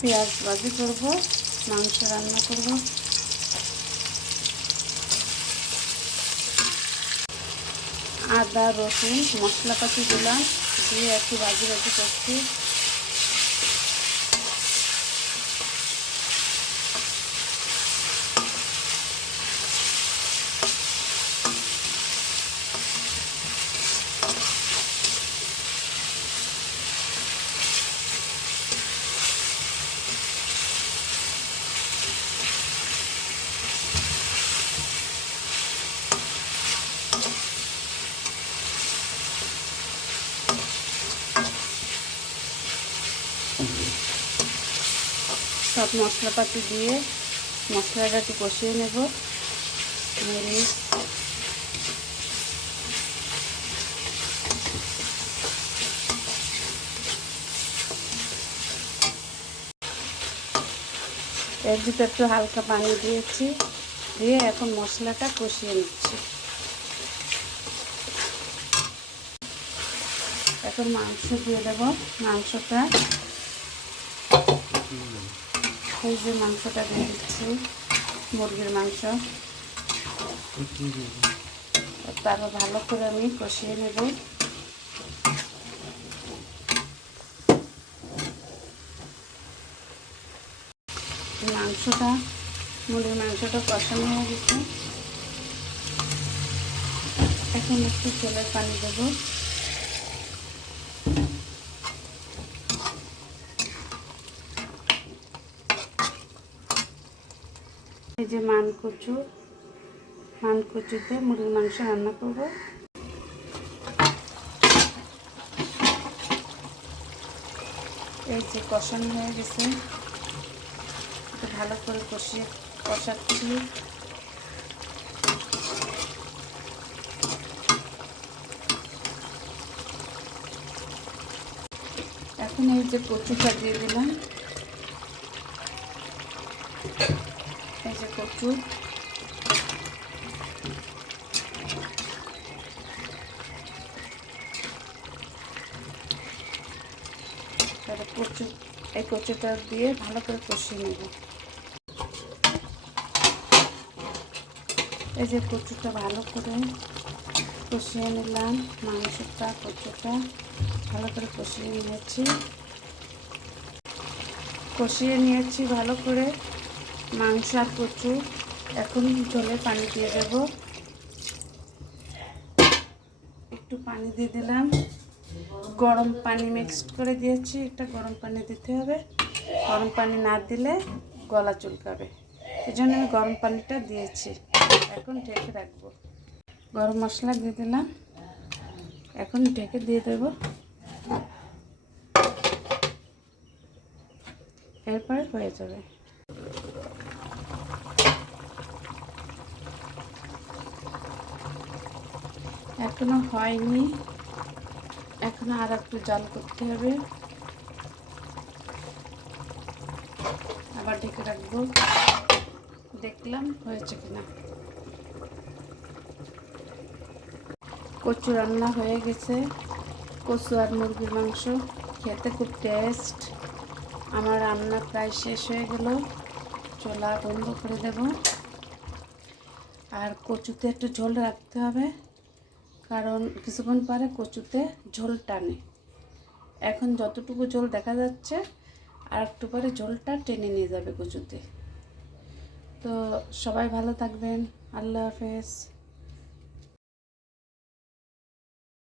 পেঁয়াজ ভাজি করব, মাংস রান্না করব। আদা রসুন মশলাপাতি দিলাম, দিয়ে একটু ভাজি করছি। সব মশলাপাতি দিয়ে মশলাটা একটু কষিয়ে নেব। মরিচ, এর ভিতরে একটু হালকা পানি দিয়েছি, দিয়ে এখন মশলাটা কষিয়ে নিচ্ছি। এখন মাংস দিয়ে দেব। মাংসটা এই যে মাংসটা দিয়ে দিচ্ছি, মুরগির মাংস। তারপর ভালো করে আমি কষিয়ে নেব। মাংসটা, মুরগির মাংসটা কষানো হয়ে গেছে। এখন একটু তেলের পানি দেব। এই যে মানকচুতে মুরগির মাংস রান্না করব। এই যে কষানো হয়ে গেছে, ভালো করে কষাচ্ছি। এখন এই যে কচুটা দিয়ে দিলাম। এই যে কচু, এই কচুটা দিয়ে ভালো করে কষিয়ে নেব। এই যে কচুটা ভালো করে কষিয়ে নিলাম, মাংসটা কচুটা ভালো করে কষিয়ে নিয়েছি ভালো করে মাংস আর কচু। এখন ঝোলে পানি দিয়ে দেব। একটু পানি দিয়ে দিলাম, গরম পানি মিক্সড করে দিয়েছি। এটা গরম পানি দিতে হবে, গরম পানি না দিলে গলা চুলকাবে, এই জন্য আমি গরম পানিটা দিয়েছি। এখন ঢেকে রাখবো। গরম মশলা দিয়ে দিলাম, এখন ঢেকে দিয়ে দেব। এরপরে হয়ে যাবে। এখনো হয়নি, এখনো আর একটু জাল করতে হবে। আবার ঢেকে রাখবো, দেখলাম হয়েছে কিনা। কচু রান্না হয়ে গেছে। কচু আর মুরগির মাংস খেতে খুব টেস্ট। আমার রান্না প্রায় শেষ হয়ে গেল, চুলা বন্ধ করে দেব। আর কচুতে একটু ঝোল রাখতে হবে, কারণ কিছুক্ষণ পরে কচুতে ঝোল টানে। এখন যতটুকু ঝোল দেখা যাচ্ছে, আর একটু পরে ঝোলটা টেনে নিয়ে যাবে কচুতে। তো সবাই ভালো থাকবেন, আল্লাহ হাফেজ।